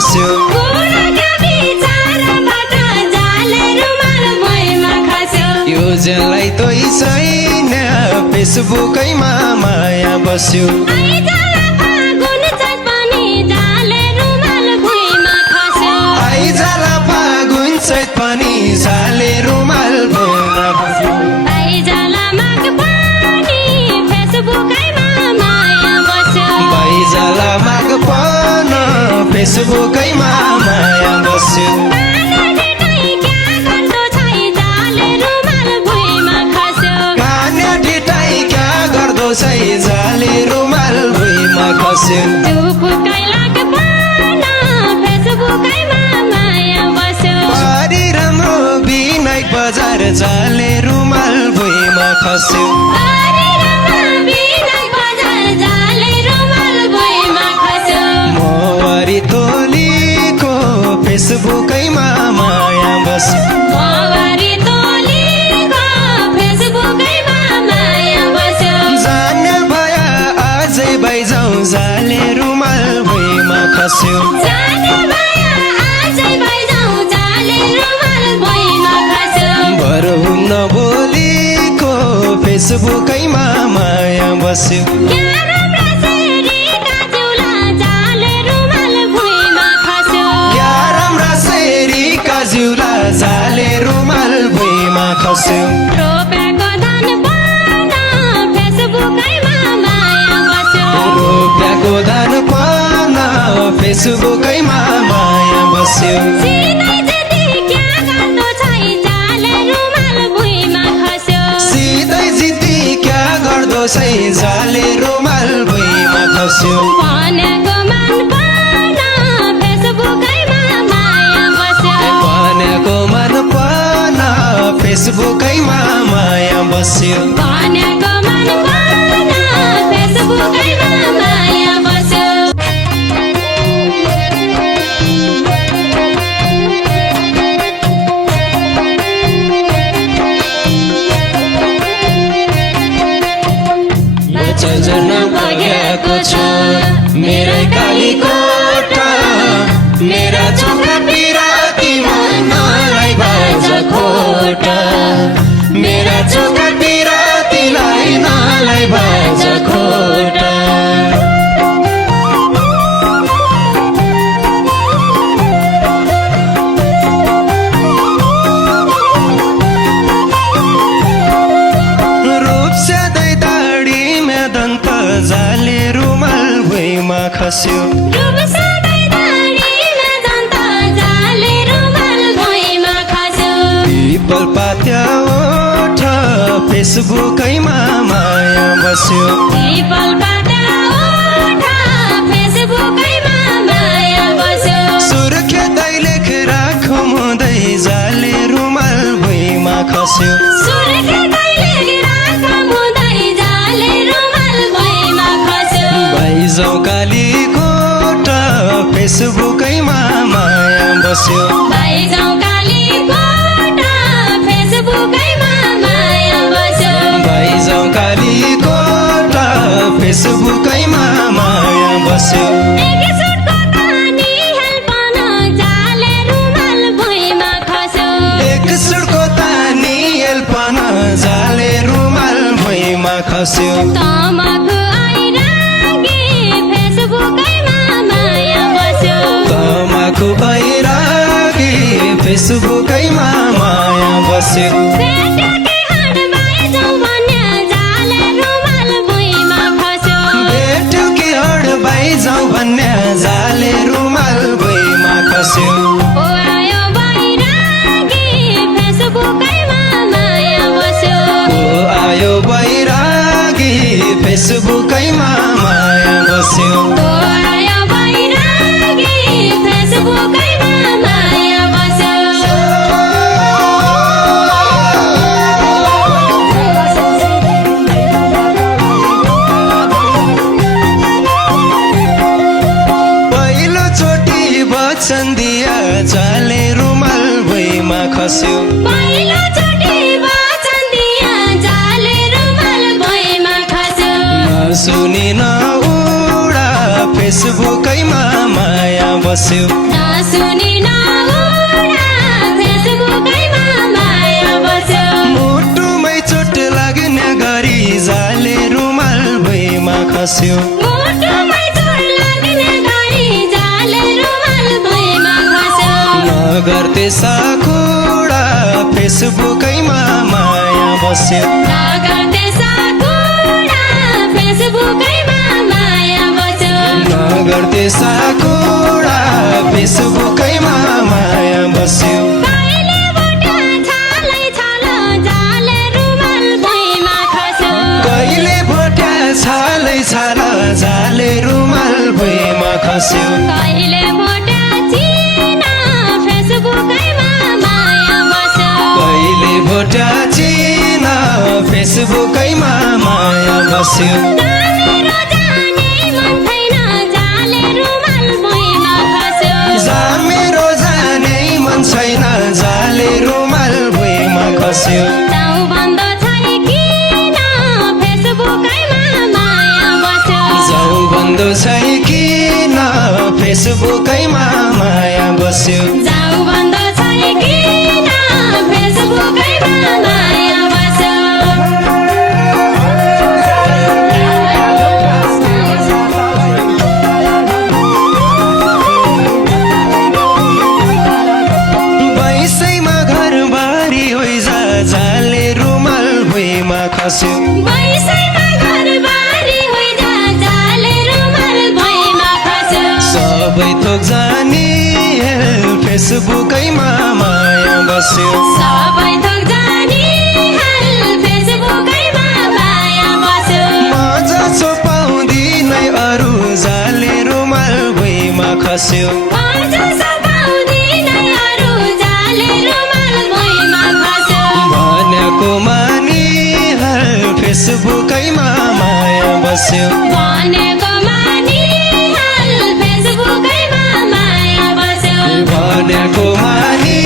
खस्यो योजनलाई तोइ छैन फेसबुकैमा माया बस्यो आइजाला फागुन चैत पनि झाले रुमाल भुइँमा खस्यो भाइजाला माग पन फेसबुकैमा माया बस्यो जाले रुमाल भुइँमा खस्यो पारी राम्रो विनायक बजार जाले रुमाल भुइँमा खस्यो मोवारी तोलीको फेसबुकैमा माया बस्यो जाले रुमाल भुइँमा खस्यो भर हुन्न बोलीको फेसबुकैमा माया बस्यो राम्रा सेरी काजुला जाले रुमाल भुइँमा खस्यो रुपियाँको दान पान फेसबुकैमा माया बस्यो सिधै जिती क्या गर्दो सै जाले रुमाल भुइँमा खस्यो भनेको मन पान फेसबुकैमा माया बस्यो मेरा काली कोटा मेरा चोखा पिरातीमा नलाई बाजा खोटा मेरा चोखा पिरातीलाई नलाई बाजा खोटा रूप सधैँ दाढी में दन्त जाले रुमाल भुइँमा खस्यो पिपल पात्या ओठ फेसबुकैमा माया बस्यो सुर्खेतै लेख राखौँ हुँदै जाले रुमाल भुइँमा खस्यो भाइजाउ काली कोट फेसबुकैमा माया बस्यो भाइजाउ काली कोट फेसबुकैमा माया बस्यो एक सुडको तानी हेल्पन जाले रुमाल भुइँमा खस्यो तमाखु बैरागी फेसबुकैमा माया बस्यो बेटुकी हड बाइजाउ भन्ने जाले रुमाल भुइँमा खस्यो आयो बैरागी फेसबुकैमा माया बस्यो चन्दिया जाले रुमाल भुइँमा खस्यो नसुनी नउडा फेसबुकैमा माया बस्यो नसुनी नउडा फेसबुकैमा माया बस्यो मुटुमै चोट लाग्ने गरी जाले रुमाल भुइँमा खस्यो मुटुमै चोट लाग्ने गरी जाले रुमाल भुइँमा खस्यो नगर त्यसा कुरा फेसबुकैमा माया बस्यो नगर त्यसा कुरा फेसबुकैमा माया बस्यो नगर त्यसा कुरा फेसबुकैमा माया बस्यो कहिले बोटा छालै छाल जाले रुमाल भुइँमा खस्यो कहिले भोट्या छालै छाल जाले रुमाल भुइँमा खस्यो कहिले बोटा चिन फेसबुकैमा माया बस्यो कहिले भोट्या चिन फेसबुकैमा माया बस्यो मेरो जाने मन छैन जाले रुमाल भुइँमा खस्यो जा मेरो जानै मन छैन जाले रुमाल भुइँमा खस्यो जाउ बन्द छै किन फेसबुकैमा माया बस्यो जाउ बन्द छै किन फेसबुकैमा माया बस्यो जाउ बन्द छै किन फेसबुकैमा माया बस्यो बैसैमा घरबारी होइजा जाले रुमाल भुइँमा खस्यो बैसैमा घरबारी होइजा जाले रुमाल भुइँमा खस्यो सबै थोक जानी फेसबुकैमा माया बस्यो सबै थोक जानी फेसबुकैमा माया बस्यो मजा पाउँदिनै अरू जाले रुमाल भुइँमा खस्यो आज सपाउँदिनै अरू जाले रुमाल भुइँमा खस्यो भनेको मानी फेसबुकैमा माया बस्यो भनेको मानिहाल फेसबुकैमा माया बस्यो भनेको मानी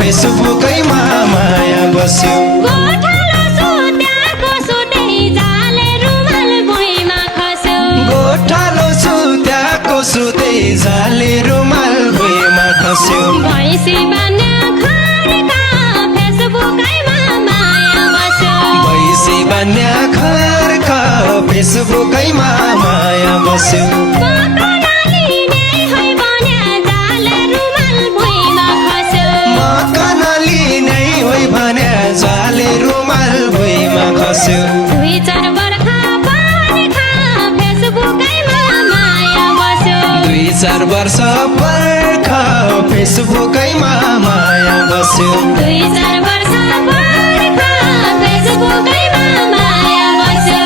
फेसबुकैमा माया बस्यो गोठालो सुत्याएको सुत्दै जाले रुमाल भुइँमा खस्यो गोठालो सुत्याएको सुतै जाले रुमाल भुइँमा खस्यो भैँसी बान्ने खड्का फेसबुकैमा माया बस्यो भैँसी बान्या खर्क फेसबुकैमा माया बस्यो मकन लिने होइ भने जाले रुमाल भुइँमा खस्यो मकन लिनै होइ भने जाले रुमाल भुइँमा खस्यो दुई चार बर्खा बर्खा फेसबुकैमा माया बस्यो दुई चार वर्ष पर्ख फेसबुकैमा माया बस्यो दुई चार वर्ष बर्खा फेसबुकैमा माया बस्यो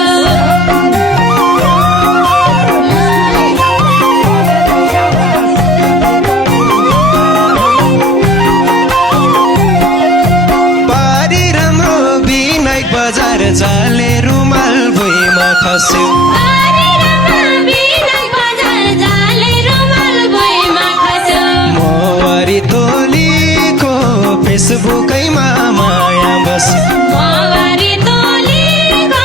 पारी राम्रो विनायक बजार जाले रुमाल भुइँमा खस्यो अरे रमा बिनाक बजार जाले रुमाल भुइँमा खस्यो मोवारी तोलीको फेसबुकैमा माया बस्यो मवारी तोलीको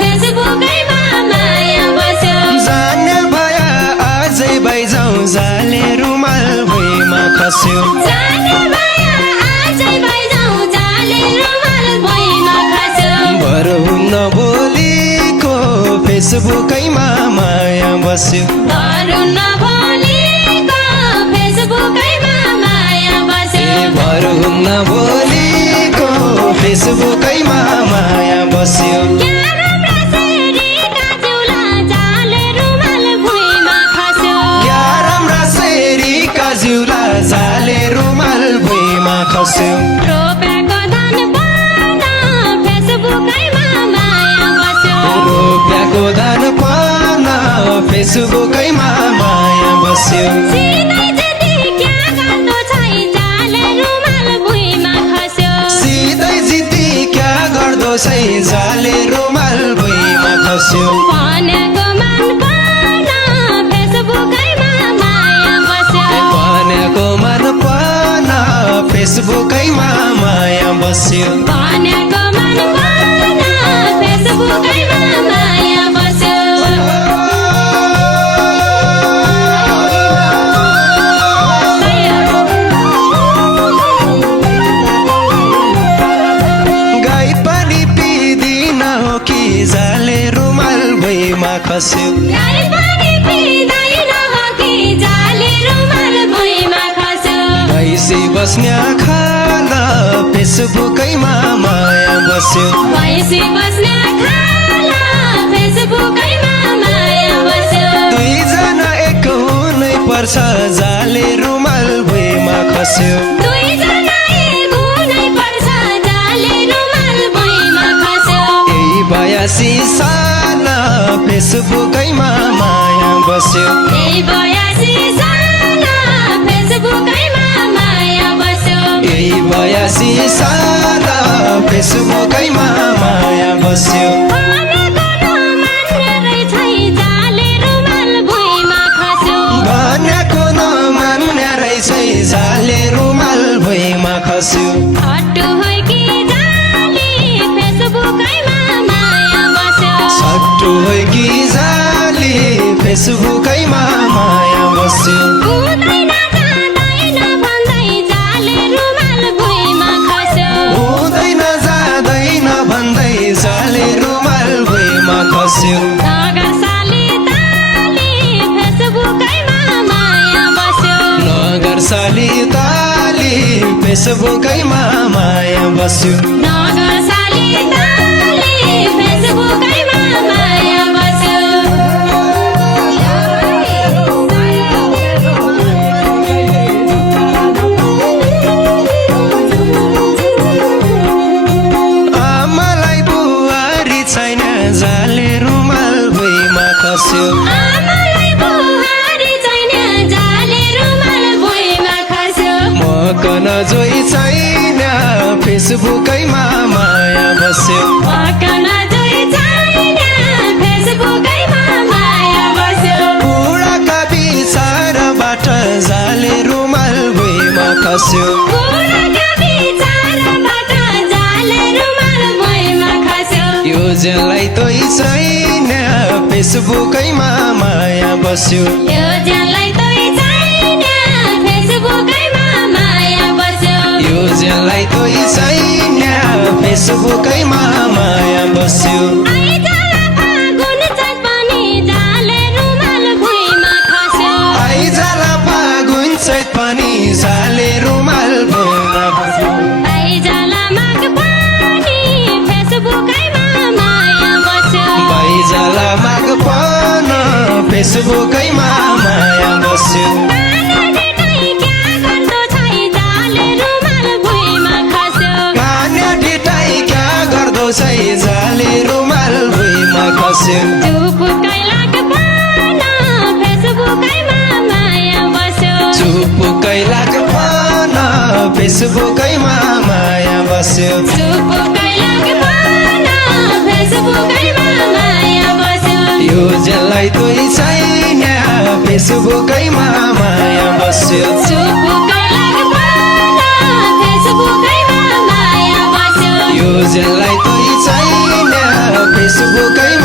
फेसबुकैमा माया बस्यो जाने भया आजै बैजाउ जाले रुमाल भुइँमा खस्यो जाने भया आजै भइजाउँ जाले रुमाल भुइँमा खस्यो भर हुन्न बोलीको फेसबुकैमा माया बस्यो भरू नभोलिको फेसबुकैमा माया बस्यो भर हुन्न बोलीको फेसबुकैमा माया बस्यो क्या राम्रा सेरीका जिउला जाले रुमाल भुइँमा खस्यो क्या राम्रा सेरीका जिउला जाले रुमाल भुइँमा खस्यो रोपेको धान पान फेसबुकैमा माया बस्यो रोप्याको धान पान फेसबुकैमा माया बस्यो सिधै जति क्या गर्दो छै जाले रुमाल भुइँमा खस्यो सिधै जिती क्या गर्दो छै जाले रुमाल भुइँमा खस्यो भनेको मन पान फेसबुकैमा माया बस्यो भनेको मन पान फेसबुकैमा माया बस्यो भनेको मन पान फेसबुकैमा माया बस्यो खस्यो प्यार पनि पिँदैन हो कि जाले रुमाल भुइँमा खस्यो भैँसी बस्ने खाल फेसबुकैमा माया बस्यो भैँसी बस्ने खाला फेसबुकैमा माया बस्यो दुईजना एक हुनै पर्छ जाले रुमाल भुइँमा खस्यो दुईजना एक हुनै पर्छ जाले रुमाल भुइँमा खस्यो 82 साल फेसबुकैमा माया बस्यो 82 साल फेसबुकैमा माया बस्यो 82 साल फेसबुकैमा माया बस्यो भनेको नमान्ने रहेछ जाले रुमाल भुइँमा खस्यो भनेको नमान्ने रहेछ जाले रुमाल भुइँमा खस्यो हट्टु होइ कि जाली फेसबुकैमा माया बस्यो सट्टु होइ कि जाली फेसबुकैमा माया बस्यो हुँदैन जाँदैन भन्दै जाले रुमाल भुइँमा खस्यो हुँदैन जाँदैन भन्दै जाले रुमाल भुइँमा खस्यो नगरसाली ताली फेसबुकैमा माया बस्यो नगरसाली ताली फेसबुकैमा माया बस्यो नगरसाली ताली फेसबुकैमा माया बस्यो आमालाई बुहारी छैन जाले रुमाल भुइँमा खस्यो आमालाई बुहारी छैन जाले रुमाल भुइँमा खस्यो मकन जोइ छैन फेसबुकैमा माया बस्यो पकन जोइ छैन फेसबुकैमा माया बस्यो बुढाका विचारबाट जाले रुमाल भुइँमा खस्यो बुढाका विचारबाट जाले रुमाल भुइँमा खस्यो योजनलाई तोइ छैन फेसबुकैमा माया बस्यो यो ज्यानलाई तोइ छैन फेसबुकैमा माया बस्यो योजनलाई तोइ छैन फेसबुकैमा माया बस्यो आइजला फागुन चैत पनि जाले रुमाल भुइँमा खस्यो आइजला फागुन चैत पनि जाले रुमाल भुइँमा खस्यो आइजला माघ पनि फेसबुकैमा माया बस्यो भाइजला माग पन फेसबुकैमा माया बस्यो कान्या ढिटाइ क्या गर्दो छै जाले रुमाल भुइँमा खस्यो कान्या ढिटाइ क्या गर्दो छै जाले रुमाल भुइँमा खस्यो चुपुकै लाग्पन फेसबुकैमा माया बस्यो चुपुकै लागपन फेसबुकैमा माया बस्यो चुपुकै लाग्पन फेसबुकैमा माया बस्यो योजनलाई तोइ छैन फेसबुकैमा माया बस्यो चुपुकै लाग्पन फेसबुकैमा माया बस्यो योजनलाई तोइ छैन फेसबुकैमा